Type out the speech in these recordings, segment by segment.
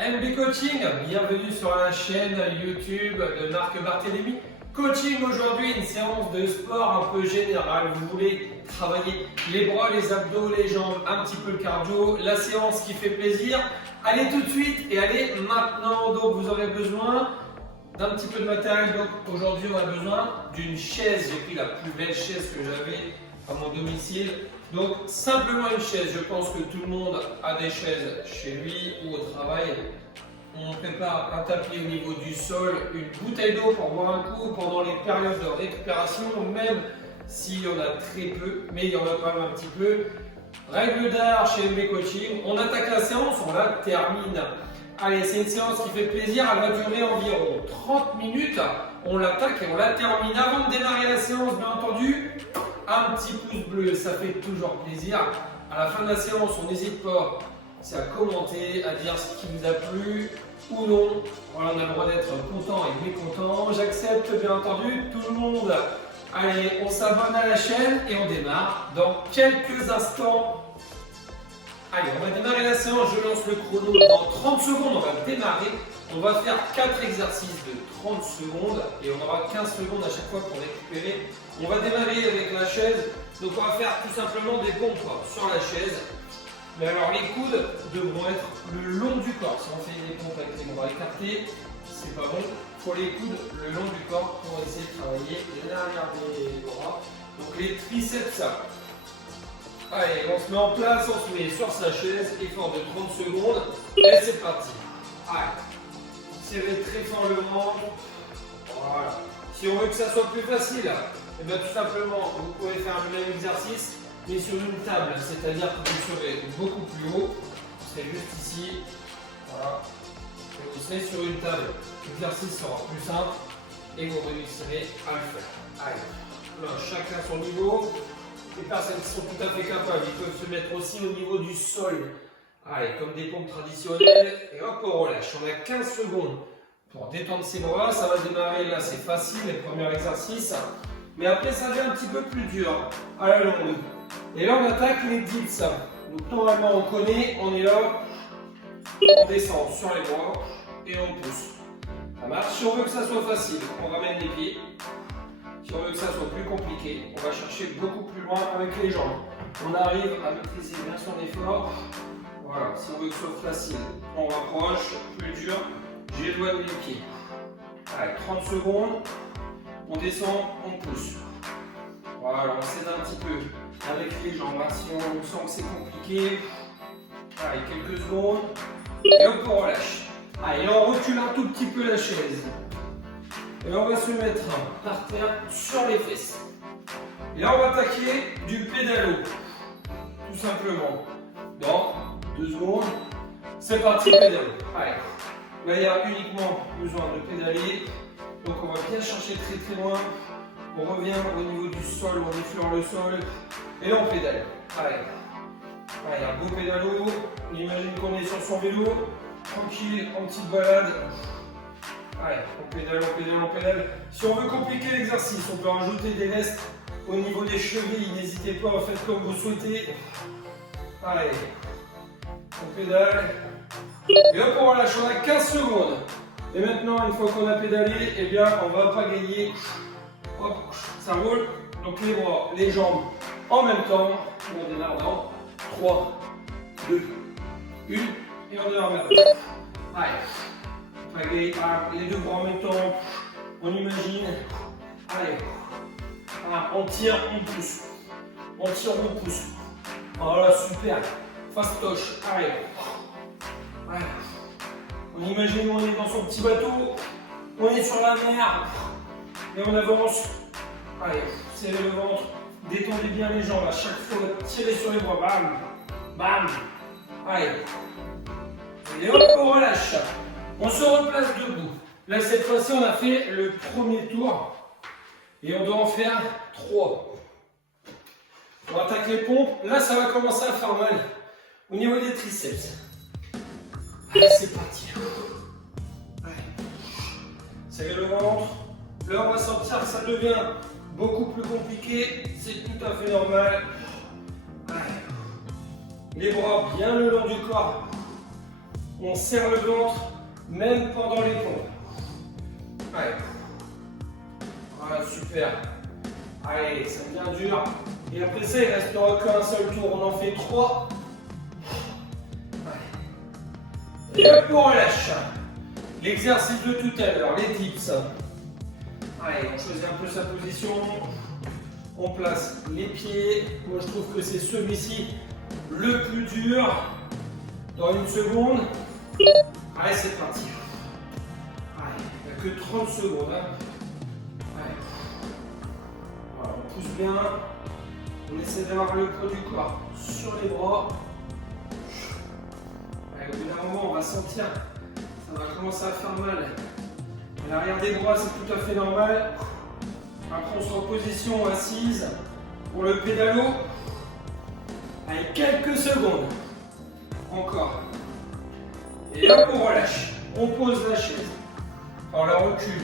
MB Coaching, bienvenue sur la chaîne YouTube de Marc Barthélémy. Coaching aujourd'hui, une séance de sport un peu générale. Vous voulez travailler les bras, les abdos, les jambes, un petit peu le cardio, la séance qui fait plaisir. Allez tout de suite et allez maintenant. Donc vous aurez besoin d'un petit peu de matériel. Donc aujourd'hui on a besoin d'une chaise. J'ai pris la plus belle chaise que j'avais à mon domicile. Donc simplement une chaise, je pense que tout le monde a des chaises chez lui ou au travail. On prépare un tapis au niveau du sol, une bouteille d'eau pour boire un coup pendant les périodes de récupération, même s'il y en a très peu, mais il y en a quand même un petit peu. Règle d'art chez MB Coaching, on attaque la séance, on la termine. Allez, c'est une séance qui fait plaisir, elle va durer environ 30 minutes. On l'attaque et on la termine. Avant de démarrer la séance, bien entendu, un petit pouce bleu, ça fait toujours plaisir. À la fin de la séance, on n'hésite pas à commenter, à dire ce qui vous a plu ou non. Voilà, on a le droit d'être content et mécontent. J'accepte bien entendu tout le monde. Allez, on s'abonne à la chaîne et on démarre dans quelques instants. Allez, on va démarrer la séance, je lance le chrono dans 30 secondes, on va démarrer. On va faire 4 exercices de 30 secondes et on aura 15 secondes à chaque fois pour récupérer. On va démarrer avec la chaise, donc on va faire tout simplement des pompes sur la chaise. Mais alors les coudes devront être le long du corps. Si on fait des pompes avec les bras écartés, c'est pas bon. Il faut les coudes le long du corps pour essayer de travailler l'arrière des bras. Donc les triceps. Allez, on se met en place, on se met sur sa chaise, effort de 30 secondes, et c'est parti. Allez, serrez très fort le ventre. Voilà. Si on veut que ça soit plus facile, et bien tout simplement, vous pouvez faire le même exercice, mais sur une table, c'est-à-dire que vous serez beaucoup plus haut. Vous serez juste ici, voilà. Et vous serez sur une table. L'exercice sera plus simple et vous réussirez à le faire. Allez, là, chacun son niveau. Les personnes qui sont tout à fait capables, ils peuvent se mettre aussi au niveau du sol. Allez, comme des pompes traditionnelles. Et hop, on relâche. On a 15 secondes pour détendre ses bras. Ça va démarrer, là c'est facile, les premiers exercices. Mais après, ça devient un petit peu plus dur à la longue. Et là, on attaque les dips. Donc normalement, on connaît, on est là. On descend sur les bras et on pousse. Ça marche. Si on veut que ça soit facile, on ramène les pieds. Si on veut que ça soit plus compliqué, on va chercher beaucoup plus loin avec les jambes. On arrive à maîtriser bien son effort. Voilà, si on veut que ce soit facile, on rapproche, plus dur, j'éloigne les pieds. Allez, 30 secondes, on descend, on pousse. Voilà, on s'aide un petit peu avec les jambes. Si on sent que c'est compliqué, allez, quelques secondes, et hop, on relâche. Allez, on recule un tout petit peu la chaise. Et on va se mettre par terre sur les fesses. Et là, on va attaquer du pédalo. Tout simplement. Dans 2 secondes. C'est parti, pédalo. Allez. Là, il y a uniquement besoin de pédaler. Donc, on va bien chercher très très loin. On revient au niveau du sol, on effleure le sol. Et là, on pédale. Allez. Allez, un beau pédalo. On imagine qu'on est sur son vélo. Tranquille, en petite balade. Allez, on pédale, on pédale, on pédale. Si on veut compliquer l'exercice, on peut rajouter des restes au niveau des chevilles. N'hésitez pas, faites comme vous souhaitez. Allez, on pédale. Et hop, on relâche, on a 15 secondes. Et maintenant, une fois qu'on a pédalé, eh bien, on va pas gagner. Hop, ça roule. Donc les bras, les jambes en même temps. On démarre dans 3, 2, 1. Et on démarre. Allez. Les deux bras en même temps, on imagine. Allez, voilà, on tire, on pousse. On tire, on pousse. Voilà, super. Fastoche, allez. Allez. On imagine on est dans son petit bateau, on est sur la mer, et on avance. Allez, serrez le ventre, détendez bien les jambes à chaque fois, tirez sur les bras, bam, bam. Allez. Et hop, on relâche. On se replace debout. Là, cette fois-ci, on a fait le premier tour. Et on doit en faire 3. On attaque les pompes. Là, ça va commencer à faire mal au niveau des triceps. Allez, c'est parti. Allez. Serrez le ventre. Là, on va sentir que ça devient beaucoup plus compliqué. C'est tout à fait normal. Allez. Les bras bien le long du corps. On serre le ventre, même pendant les pompes. Allez. Voilà, super. Allez, ça devient dur. Et après ça, il ne restera qu'un seul tour. On en fait 3. Allez. Et hop, on relâche. L'exercice de tout à l'heure, les dips. Allez, on choisit un peu sa position. On place les pieds. Moi, je trouve que c'est celui-ci le plus dur. Dans une seconde. Allez, c'est parti. Allez, il n'y a que 30 secondes. Hein. Allez. Voilà, on pousse bien. On essaie d'avoir le poids du corps sur les bras. Allez, au bout d'un moment, on va sentir. Ça va commencer à faire mal. À l'arrière des bras, c'est tout à fait normal. Après, on se en position assise pour le pédalo. Allez, quelques secondes. Encore. Et hop, on relâche. On pose la chaise. On la recule.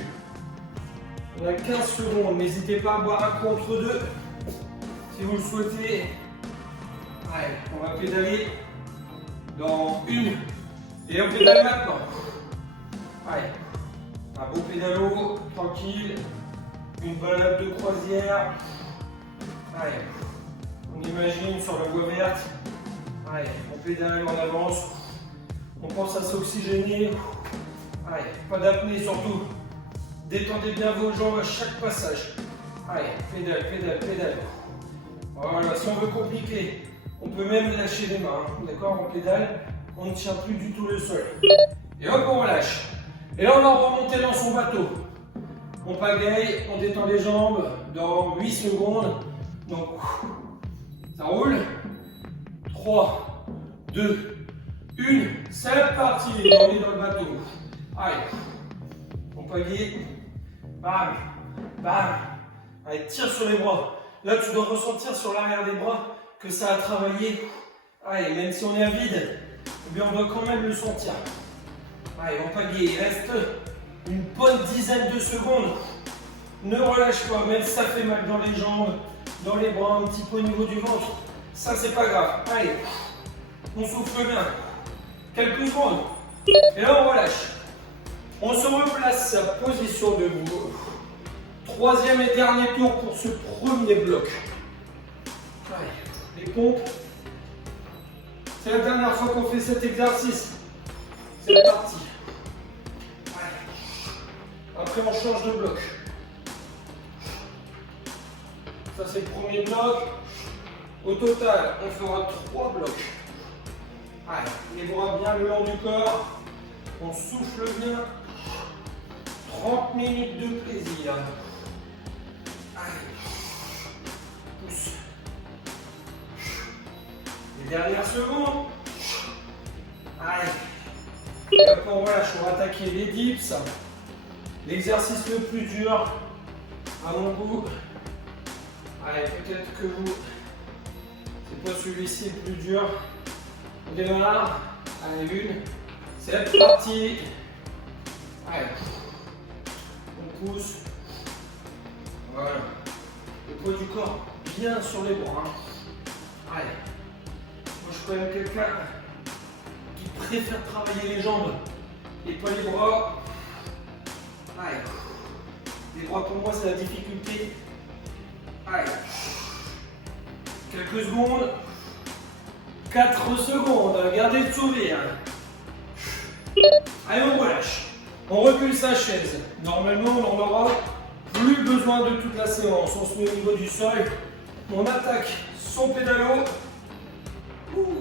On a 15 secondes. N'hésitez pas à boire un coup entre deux. Si vous le souhaitez. Allez, on va pédaler dans une. Et on pédale maintenant. Allez. Un beau pédalo, tranquille. Une balade de croisière. Allez. On imagine sur la voie verte. Allez, on pédale, on avance. On pense à s'oxygéner. Allez, pas d'apnée surtout. Détendez bien vos jambes à chaque passage. Allez, pédale, pédale, pédale. Voilà, si on veut compliquer, on peut même lâcher les mains. D'accord, on pédale, on ne tient plus du tout le sol. Et hop, on relâche. Et là, on va remonter dans son bateau. On pagaille, on détend les jambes dans 8 secondes. Donc, ça roule. 3, 2, 1, c'est parti. On est dans le bateau. Allez, on pagaille. Bam, bam. Allez, tire sur les bras. Là, tu dois ressentir sur l'arrière des bras que ça a travaillé. Allez, même si on est à vide, eh bien, on doit quand même le sentir. Allez, on pagaille. Il reste une bonne dizaine de secondes. Ne relâche pas, même si ça fait mal dans les jambes, dans les bras, un petit peu au niveau du ventre. Ça, c'est pas grave. Allez, on souffle bien. Quelques secondes. Et là, on relâche. On se replace, position debout. Troisième et dernier tour pour ce premier bloc. Allez, les pompes. C'est la dernière fois qu'on fait cet exercice. C'est parti. Allez. Après, on change de bloc. Ça, c'est le premier bloc. Au total, on fera 3 blocs. Allez, les bras bien le long du corps. On souffle bien. 30 minutes de plaisir. Allez. Pousse. Les dernières secondes. Allez. Et hop, on relâche. On va attaquer les dips. L'exercice le plus dur, à mon goût. Allez, peut-être que vous, c'est pas celui-ci le plus dur. On démarre. Allez, une. C'est parti. Allez. On pousse. Voilà. Le poids du corps bien sur les bras. Allez. Moi, je suis quand même quelqu'un qui préfère travailler les jambes et pas les bras. Allez. Les bras, pour moi, c'est la difficulté. Allez. Quelques secondes. 4 secondes. Gardez le sourire. Allez, on relâche. On recule sa chaise. Normalement, on n'en aura plus besoin de toute la séance. On se met au niveau du sol. On attaque son pédalo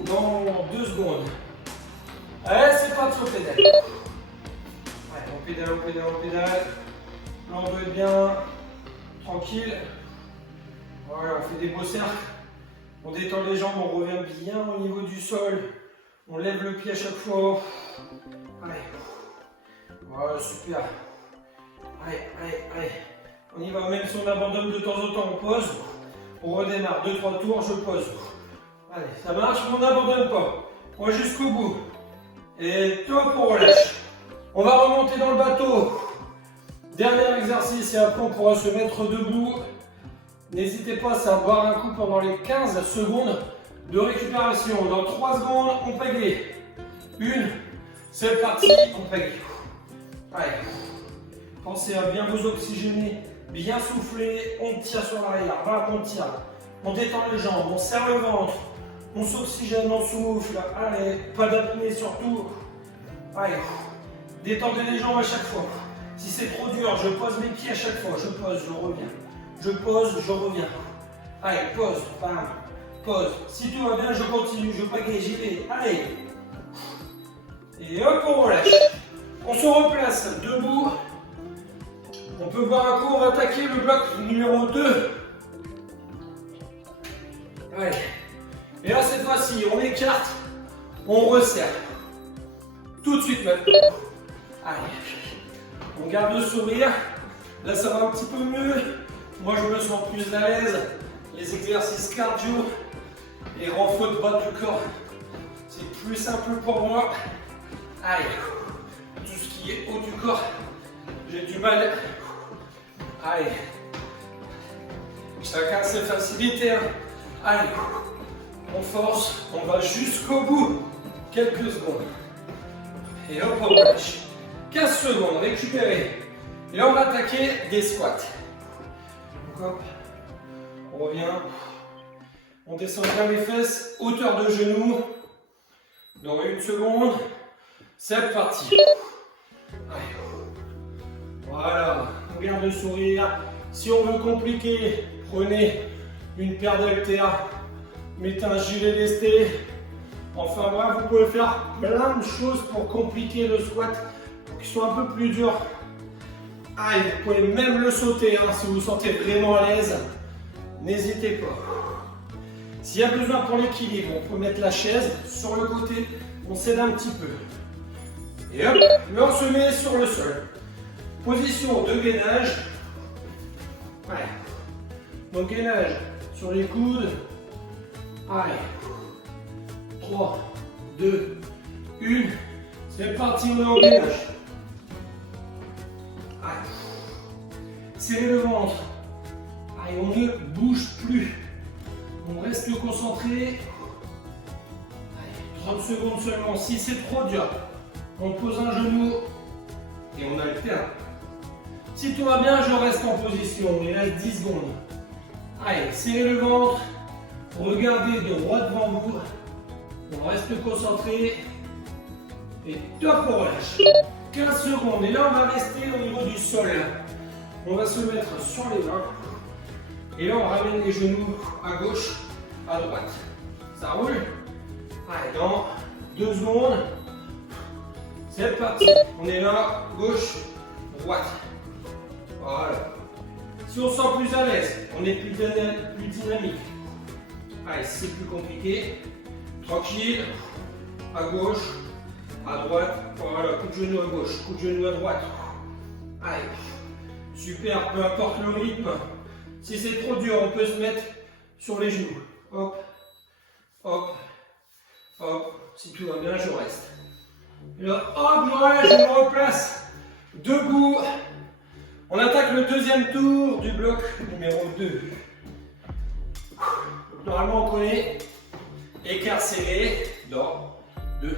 dans 2 secondes. Allez, c'est parti au pédale. Allez, on pédale, on pédale, on pédale. Là, on doit être bien tranquille. Voilà, on fait des beaux cercles. On détend les jambes, on revient bien au niveau du sol. On lève le pied à chaque fois. Allez. Voilà, super. Allez, allez, allez. On y va, même si on abandonne de temps en temps, on pose. On redémarre, 2-3 tours, je pose. Allez, ça marche, mais on n'abandonne pas. On va jusqu'au bout. Et top, on relâche. On va remonter dans le bateau. Dernier exercice et après on pourra se mettre debout. N'hésitez pas à boire un coup pendant les 15 secondes de récupération. Dans 3 secondes, on pagaie. 1, C'est parti, on paye. Allez. Pensez à bien vous oxygéner, bien souffler, on tire sur l'arrière, voilà, on tire. On détend les jambes, on serre le ventre, on s'oxygène, on souffle. Allez, pas d'apnée surtout. Allez, détendez les jambes à chaque fois. Si c'est trop dur, je pose mes pieds à chaque fois. Je pose, je reviens. Je pose, je reviens. Allez, pose, bam, pause. Si tout va bien, je continue, je pagaie, j'y vais. Allez. Et hop, on relâche. On se replace debout. On peut boire un coup, on va attaquer le bloc numéro 2. Allez. Et là, cette fois-ci, on écarte, on resserre. Tout de suite maintenant. Allez. On garde le sourire. Là, ça va un petit peu mieux. Moi, je me sens plus à l'aise. Les exercices cardio, les renforts de bas du corps, c'est plus simple pour moi. Allez. Tout ce qui est haut du corps, j'ai du mal. Allez. Chacun ses facilités. Hein. Allez. On force, on va jusqu'au bout. Quelques secondes. Et hop, on relâche. 15 secondes, récupérer. Et là, on va attaquer des squats. Donc hop, on revient. On descend bien les fesses, hauteur de genou. Dans 1 seconde. C'est parti. Allez. Voilà, on garde le sourire. Si on veut compliquer, prenez une paire d'haltères, mettez un gilet lesté. Enfin bref, vous pouvez faire plein de choses pour compliquer le squat, pour qu'il soit un peu plus dur. Ah, et vous pouvez même le sauter hein, si vous vous sentez vraiment à l'aise. N'hésitez pas. S'il y a besoin pour l'équilibre, on peut mettre la chaise sur le côté, on s'aide un petit peu. Et hop, là on se met sur le sol. Position de gainage. Ouais. Donc gainage sur les coudes. Allez. 3, 2, 1. C'est parti, on est en gainage. Allez. Serrez le ventre. Allez, on ne bouge plus. On reste concentré. Allez, 30 secondes seulement. Si c'est trop dur, on pose un genou et on alterne. Si tout va bien, je reste en position. Il reste 10 secondes. Allez, serrez le ventre. Regardez droit devant vous. On reste concentré. Et top, on relâche. 15 secondes. Et là, on va rester au niveau du sol. On va se mettre sur les mains. Et là, on ramène les genoux à gauche, à droite. Ça roule? Allez, dans 2 secondes. C'est parti. On est là, gauche, droite. Voilà. Si on se sent plus à l'aise, on est plus dynamique. Allez, si c'est plus compliqué, tranquille, à gauche, à droite. Voilà, coup de genou à gauche, coup de genou à droite. Allez, super, peu importe le rythme. Si c'est trop dur, on peut se mettre sur les genoux. Hop, hop, hop. Si tout va bien, je reste. Et là, hop, voilà, je me replace debout. On attaque le deuxième tour du bloc numéro 2. Normalement, on connaît écart serré. Dans 2,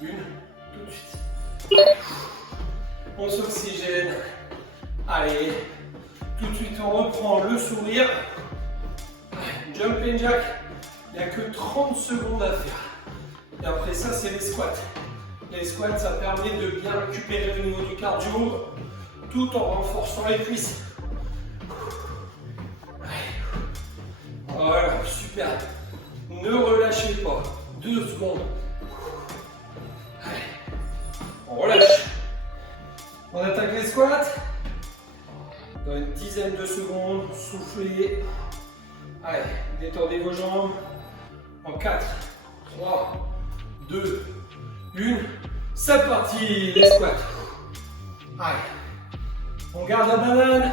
1, tout de suite. On s'oxygène. Allez, tout de suite, on reprend le sourire. Jump and jack. Il n'y a que 30 secondes à faire. Et après ça, c'est les squats. Les squats, ça permet de bien récupérer au niveau du cardio, tout en renforçant les cuisses. Voilà, super. Ne relâchez pas. 2 secondes. Allez. On relâche. On attaque les squats. Dans une dizaine de secondes, soufflez. Allez, détendez vos jambes. En 4, 3, 2, 1. C'est parti, les squats. Allez. On garde la banane.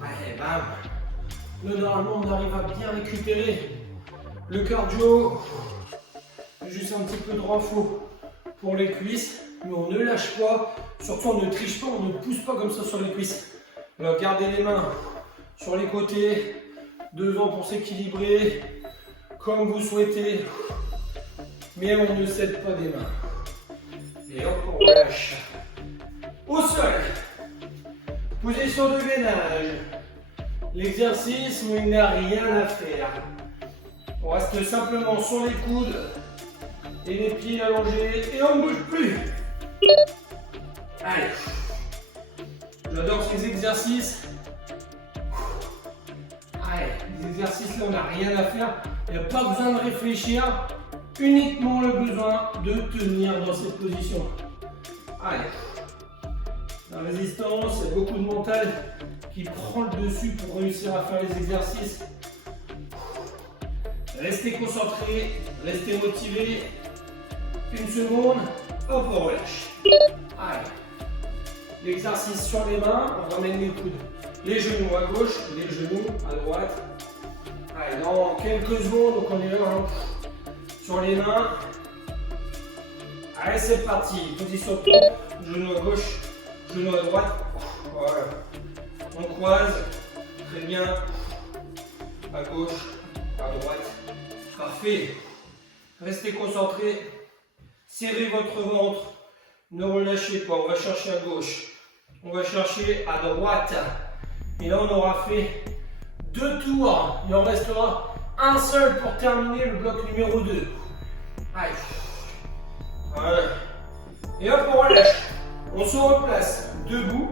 Allez, bam. Là, normalement, on arrive à bien récupérer le cardio. Juste un petit peu de renfort pour les cuisses. Mais on ne lâche pas. Surtout, on ne triche pas, on ne pousse pas comme ça sur les cuisses. Alors, gardez les mains sur les côtés. Devant pour s'équilibrer. Comme vous souhaitez. Mais on ne cède pas des mains. Et hop, on relâche. Au sol. Position de gainage. L'exercice où il n'y a rien à faire. On reste simplement sur les coudes et les pieds allongés et on ne bouge plus. Allez. J'adore ces exercices. Allez, les exercices là, on n'a rien à faire. Il n'y a pas besoin de réfléchir. Uniquement le besoin de tenir dans cette position. Allez. La résistance, il y a beaucoup de mental qui prend le dessus pour réussir à faire les exercices. Restez concentré, restez motivé. Une seconde, hop, on relâche. Allez. L'exercice sur les mains, on ramène les coudes. Les genoux à gauche, les genoux à droite. Allez, dans quelques secondes, donc on est là, hein, sur les mains. Allez, c'est parti. Position de pompe, genou à gauche, genou à droite. Voilà. On croise. Très bien. À gauche, à droite. Parfait. Restez concentrés. Serrez votre ventre. Ne relâchez pas. On va chercher à gauche. On va chercher à droite. Et là, on aura fait 2 tours. Il en restera un seul pour terminer le bloc numéro 2. Allez. Voilà. Et hop, on relâche. On se replace debout.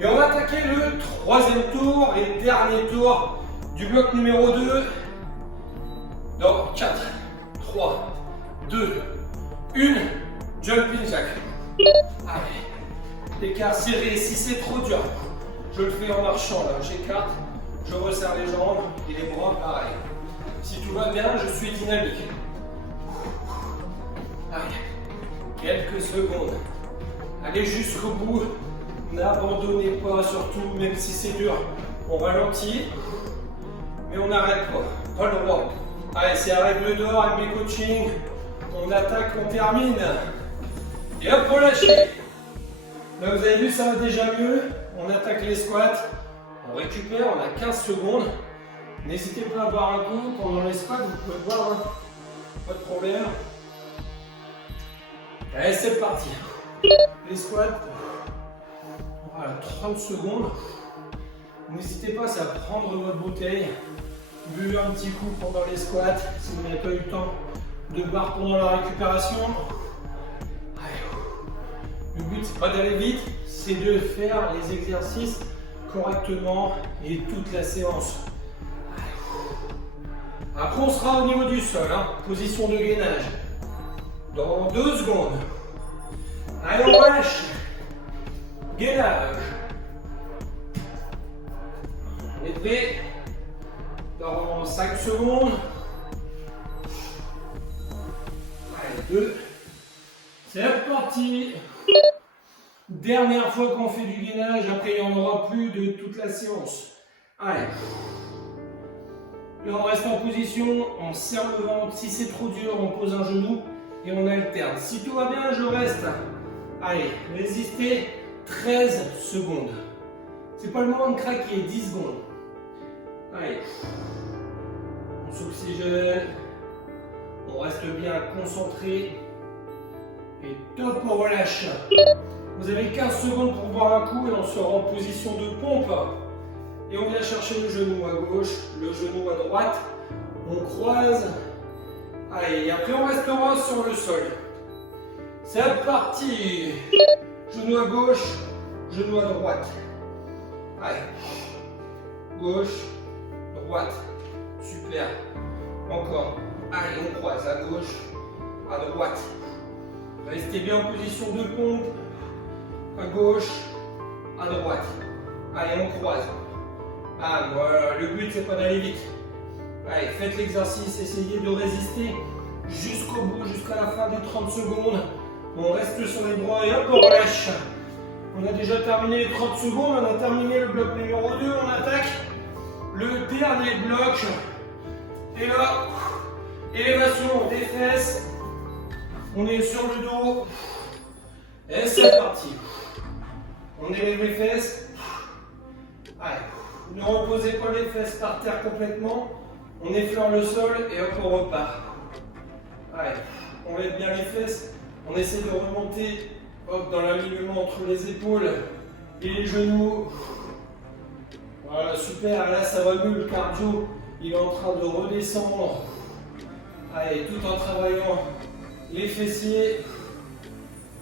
Et on va attaquer le 3e tour et dernier tour du bloc numéro 2. Dans 4, 3, 2, 1. Jumping jack. Allez. L'écart serré, si c'est trop dur, je le fais en marchant là. J'écarte, je resserre les jambes et les bras pareil. Si tout va bien, je suis dynamique. Allez. Quelques secondes. Allez jusqu'au bout. N'abandonnez pas, surtout, même si c'est dur. On ralentit, mais on n'arrête pas. Pas le droit. Allez, c'est la règle d'or avec mes coachings. On attaque, on termine. Et hop, relâchez. Là, vous avez vu, ça va déjà mieux. On attaque les squats. On récupère, on a 15 secondes. N'hésitez pas à boire un coup pendant les squats, vous pouvez boire, hein. Pas de problème. Allez, c'est parti. Les squats. Voilà, 30 secondes. N'hésitez pas à prendre votre bouteille. Buvez un petit coup pendant les squats si vous n'avez pas eu le temps de boire pendant la récupération. Allez. Le but, c'est pas d'aller vite, c'est de faire les exercices correctement et toute la séance. Allez. Après, on sera au niveau du sol, hein. Position de gainage. Dans 2 secondes. Allez, on relâche. Gainage. On est prêt. Dans 5 secondes. Allez, 2. C'est parti. Dernière fois qu'on fait du gainage, après il n'y en aura plus de toute la séance. Allez. Là, on reste en position, on serre le ventre. Si c'est trop dur, on pose un genou et on alterne. Si tout va bien, je reste. Allez, résistez 13 secondes. C'est pas le moment de craquer, 10 secondes. Allez. On s'oxygène. On reste bien concentré. Et top, on relâche. Vous avez 15 secondes pour boire un coup et on sera en position de pompe. Et on vient chercher le genou à gauche, le genou à droite. On croise. Allez, et après on restera sur le sol. C'est parti. Genou à gauche, genou à droite. Allez. Gauche, droite. Super. Encore. Allez, on croise à gauche, à droite. Restez bien en position de pompe. À gauche, à droite. Allez, on croise. Ah, voilà, le but c'est pas d'aller vite. Allez, faites l'exercice, essayez de résister jusqu'au bout, jusqu'à la fin des 30 secondes. On reste sur les bras et hop, on relâche. On a déjà terminé les 30 secondes, on a terminé le bloc numéro 2, on attaque le dernier bloc. Et là, élévation des fesses. On est sur le dos. Et c'est parti. On élève les fesses. Allez. Ne reposez pas les fesses par terre complètement. On effleure le sol et hop, on repart. Allez, on lève bien les fesses. On essaie de remonter hop, dans l'alignement entre les épaules et les genoux. Voilà, super. Là, ça va mieux. Le cardio, il est en train de redescendre. Allez, tout en travaillant les fessiers.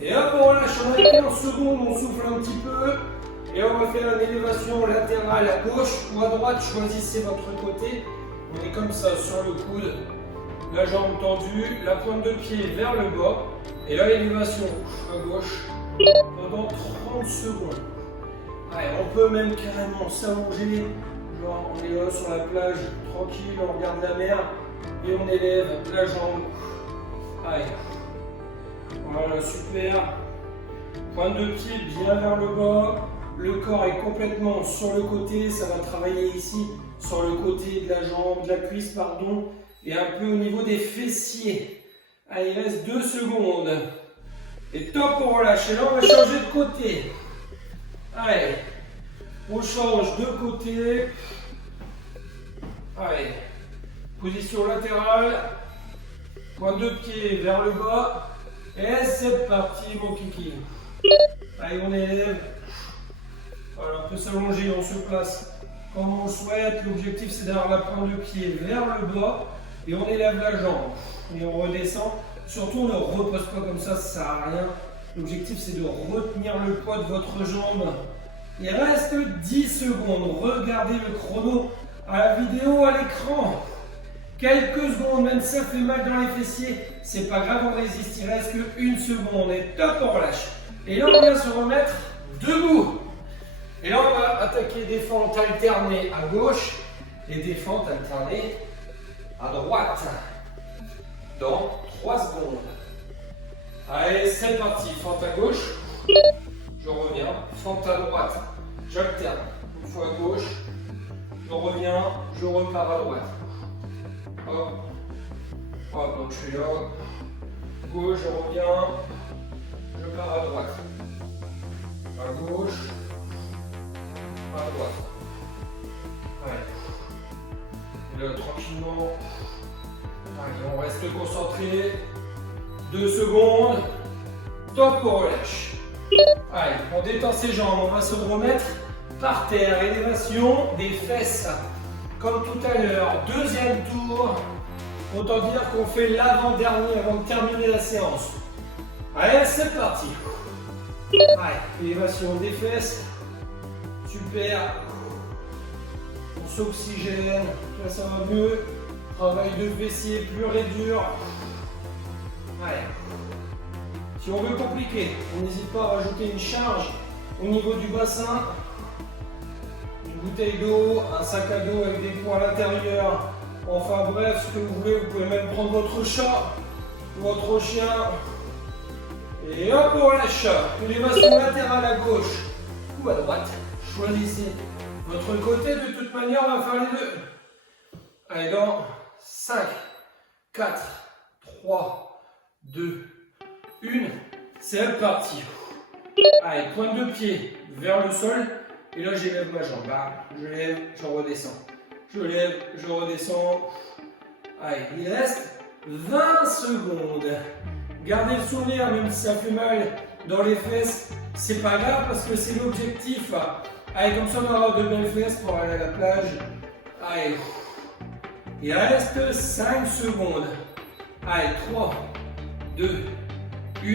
Et hop, on relâche. On a 15 secondes. On souffle un petit peu. Et on va faire une élévation latérale à gauche ou à droite. Choisissez votre côté. On est comme ça sur le coude. La jambe tendue. La pointe de pied vers le bas. Et là, élévation à gauche pendant 30 secondes. Allez, on peut même carrément s'allonger. Genre, on est là sur la plage, tranquille, on regarde la mer et on élève la jambe. Allez. Voilà, super. Pointe de pied bien vers le bas. Le corps est complètement sur le côté. Ça va travailler ici, sur le côté de la jambe, de la cuisse, pardon. Et un peu au niveau des fessiers. Allez, il reste 2 secondes. Et top, on relâche. Et là, on va changer de côté. Allez, on change de côté. Allez, position latérale. Pointe de pied vers le bas. Et c'est parti, mon kiki. Allez, on élève. Voilà, on peut s'allonger, on se place comme on le souhaite. L'objectif, c'est d'avoir la pointe de pied vers le bas. Et on élève la jambe. Et on redescend. Surtout, on ne repose pas comme ça sert à rien. L'objectif, c'est de retenir le poids de votre jambe. Il reste 10 secondes. Regardez le chrono à la vidéo, à l'écran. Quelques secondes, même si ça fait mal dans les fessiers, c'est pas grave, on résiste. Il reste que 1 seconde. Et top, on relâche. Et là, on vient se remettre debout. Et là, on va attaquer des fentes alternées à gauche et des fentes alternées à droite. Dans 3 secondes. Allez, c'est parti. Fente à gauche. Je reviens. Fente à droite. J'alterne. Une fois à gauche. Je reviens. Je repars à droite. Hop. Hop, donc je suis là. Gauche, je reviens. Je pars à droite. À gauche. À droite. Allez. Et là, tranquillement. Allez, on reste concentré. 2 secondes. Top, on relâche. Allez, on détend ses jambes. On va se remettre par terre. Élévation des fesses. Comme tout à l'heure. Deuxième tour. Autant dire qu'on fait l'avant-dernier avant de terminer la séance. Allez, c'est parti. Allez, élévation des fesses. Super. On s'oxygène. Là, ça va mieux. Travail de fessier pur et dur. Allez. Si on veut compliquer, on n'hésite pas à rajouter une charge au niveau du bassin. Une bouteille d'eau, un sac à dos avec des poids à l'intérieur. Enfin bref, ce que vous voulez, vous pouvez même prendre votre chat, votre chien. Et hop, on relâche. Élévation latérale à gauche ou à droite. Choisissez votre côté. De toute manière, on va faire les deux. Allez, dans 5, 4, 3, 2, 1. C'est parti. Allez, pointe de pied vers le sol. Et là, j'élève ma jambe. Je lève, je redescends. Je lève, je redescends. Allez, il reste 20 secondes. Gardez le sourire, même si ça fait mal dans les fesses. C'est pas grave parce que c'est l'objectif. Allez, comme ça, on aura de belles fesses pour aller à la plage. Allez. Il reste 5 secondes. Allez, 3, 2, 1.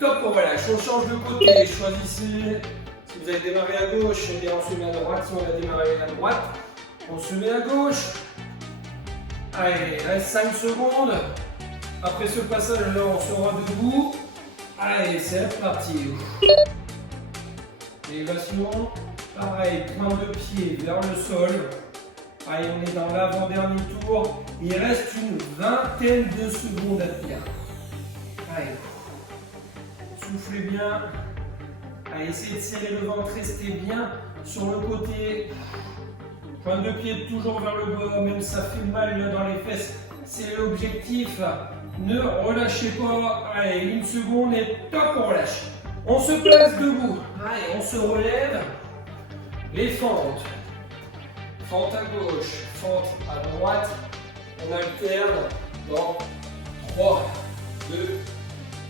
Top, on relâche. On change de côté. Choisissez. Si vous avez démarré à gauche, eh bien on se met à droite. Si on a démarré à droite, on se met à gauche. Allez, il reste 5 secondes. Après ce passage-là, on sera debout. Allez, c'est parti. Élévation. Pareil, pointe de pied vers le sol. Allez, on est dans l'avant-dernier tour. Il reste une vingtaine de secondes à faire. Allez. Soufflez bien. Allez, essayez de serrer le ventre. Restez bien sur le côté. Pointe de pied toujours vers le bas, même si ça fait mal là, dans les fesses. C'est l'objectif. Ne relâchez pas. Allez, 1 seconde et top, on relâche. On se place debout. Allez, on se relève. Les fentes. Fente à gauche, fente à droite. On alterne dans 3, 2,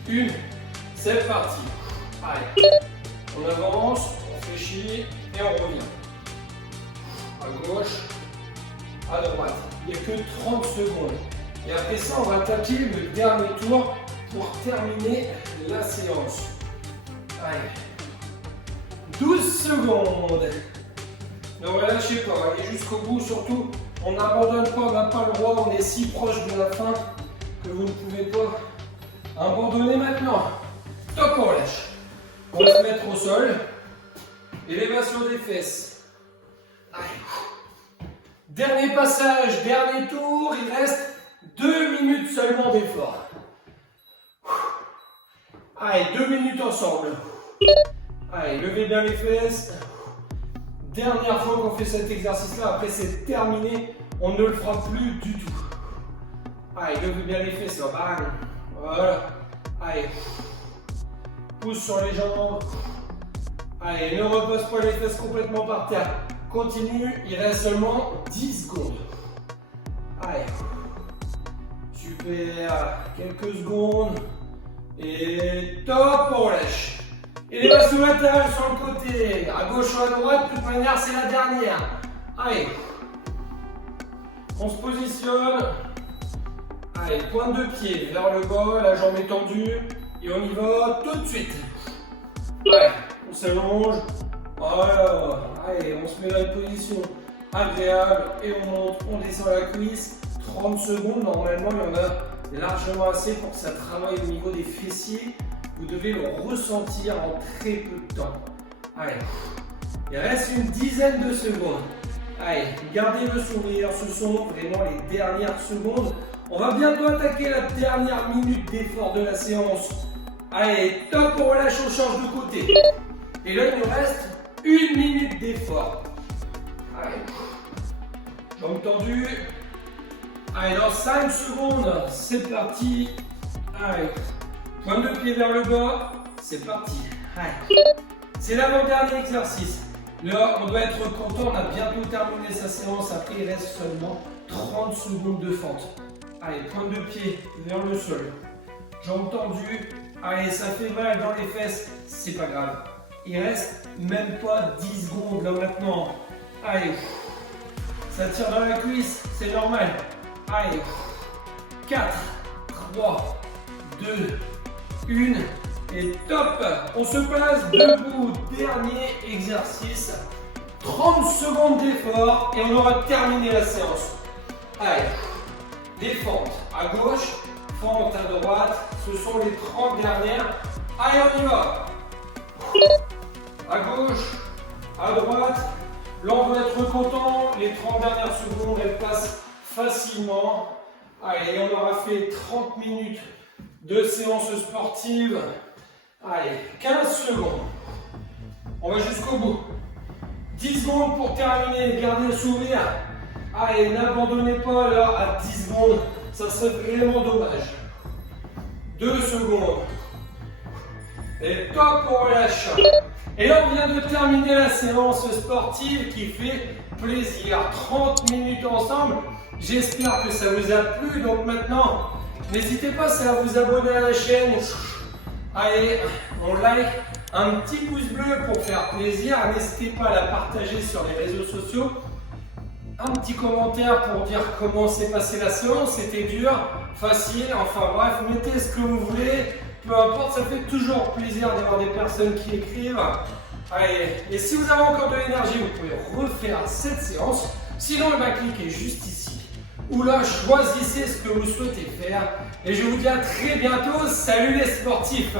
une. C'est parti. Allez, on avance, on fléchit et on revient. À gauche, à droite. Il n'y a que 30 secondes. Et après ça, on va attaquer le dernier tour pour terminer la séance. Allez. 12 secondes. Ne relâchez pas, allez jusqu'au bout. Surtout, on n'abandonne pas, on n'a pas le droit. On est si proche de la fin que vous ne pouvez pas abandonner maintenant. Top, on lâche. On va se mettre au sol. Élévation des fesses. Allez. Dernier passage, dernier tour. Il reste 2 minutes seulement d'effort. Allez, 2 minutes ensemble. Allez, levez bien les fesses. Dernière fois qu'on fait cet exercice-là, après c'est terminé, on ne le fera plus du tout. Allez, levez bien les fesses, là. Voilà. Allez. Pousse sur les jambes. Allez, ne repose pas les fesses complètement par terre. Continue, il reste seulement 10 secondes. Allez. Super. Quelques secondes. Et top, on lâche. Élévation latérale sur le côté. À gauche ou à droite, de toute manière, c'est la dernière. Allez. On se positionne. Allez, pointe de pied vers le bas, la jambe est tendue. Et on y va tout de suite. Allez, on s'allonge. Voilà. Allez, on se met dans une position agréable. Et on monte, on descend la cuisse. 30 secondes, normalement, il y en a largement assez pour que ça travaille au niveau des fessiers. Vous devez le ressentir en très peu de temps. Allez, il reste une dizaine de secondes. Allez, gardez le sourire, ce sont vraiment les dernières secondes. On va bientôt attaquer la dernière minute d'effort de la séance. Allez, top, on relâche, on change de côté. Et là, il nous reste 1 minute d'effort. Allez, jambes tendues. Allez, dans 5 secondes, c'est parti. Allez, pointe de pied vers le bas, c'est parti. Allez, c'est l'avant-dernier exercice. Là, on doit être content, on a bientôt terminé sa séance. Après, il reste seulement 30 secondes de fente. Allez, pointe de pied vers le sol. Jambes tendues. Allez, ça fait mal dans les fesses, c'est pas grave. Il reste même pas 10 secondes là maintenant. Allez, ça tire dans la cuisse, c'est normal. Allez, 4, 3, 2, 1 et top. On se place debout, dernier exercice. 30 secondes d'effort et on aura terminé la séance. Allez, des fentes à gauche, fente à droite, ce sont les 30 dernières. Allez, on y va. À gauche, à droite, là on doit être content, les 30 dernières secondes elles passent facilement. Allez, on aura fait 30 minutes de séance sportive. Allez, 15 secondes. On va jusqu'au bout. 10 secondes pour terminer, gardez le sourire. Allez, n'abandonnez pas là à 10 secondes, ça serait vraiment dommage. 2 secondes. Et top, on relâche. Et là, on vient de terminer la séance sportive qui fait plaisir. 30 minutes ensemble. J'espère que ça vous a plu. Donc maintenant, n'hésitez pas à vous abonner à la chaîne. Allez, on like, un petit pouce bleu pour faire plaisir. N'hésitez pas à la partager sur les réseaux sociaux. Un petit commentaire pour dire comment s'est passée la séance. C'était dur, facile, enfin bref, mettez ce que vous voulez. Peu importe, ça fait toujours plaisir d'avoir des personnes qui écrivent. Allez, et si vous avez encore de l'énergie, vous pouvez refaire cette séance. Sinon, cliquez juste ici. Ou là, choisissez ce que vous souhaitez faire. Et je vous dis à très bientôt. Salut les sportifs!